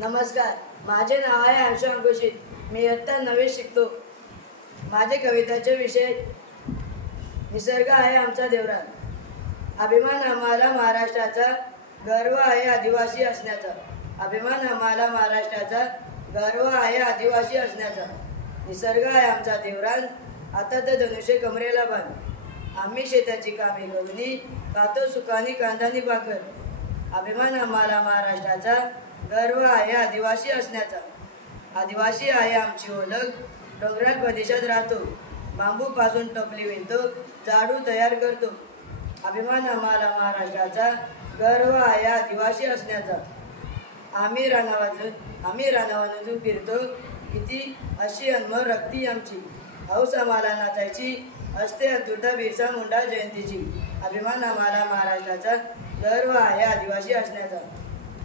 नमस्कार, माझे नाव आहे अंशु अंकुशित. मी इयत्ता 9वी शिकतो. माझे कविताचे विषय निसर्ग आहे आमचा देवरान. अभिमान आम्हाला महाराष्ट्राचा, गर्व आहे आदिवासी असण्याचा. अभिमान आम्हाला महाराष्ट्राचा, गर्व आहे आदिवासी असण्याचा. निसर्ग आहे आमचा देवरान, आता तर धनुष्य कमरेला बांध. आम्ही शेताची कामे करूनी खातो सुखानी कांदानी भाकर. अभिमान आम्हाला महाराष्ट्राचा, गर्व आहे आदिवासी असण्याचा. आदिवासी आहे आमची ओळख, डोंगराळ प्रदेशात राहतो. बांबूपासून टोपली विणतो, झाडू तयार करतो. अभिमान आम्हाला महाराष्ट्राचा, गर्व आहे आदिवासी असण्याचा. आम्ही रानावाजून फिरतो, किती अशी अनमोल रक्ती आमची. हौस आम्हाला नाचायची असते अतुटा बिरसा मुंडा जयंतीची. अभिमान आम्हाला महाराष्ट्राचा, गर्व आहे आदिवासी असण्याचा.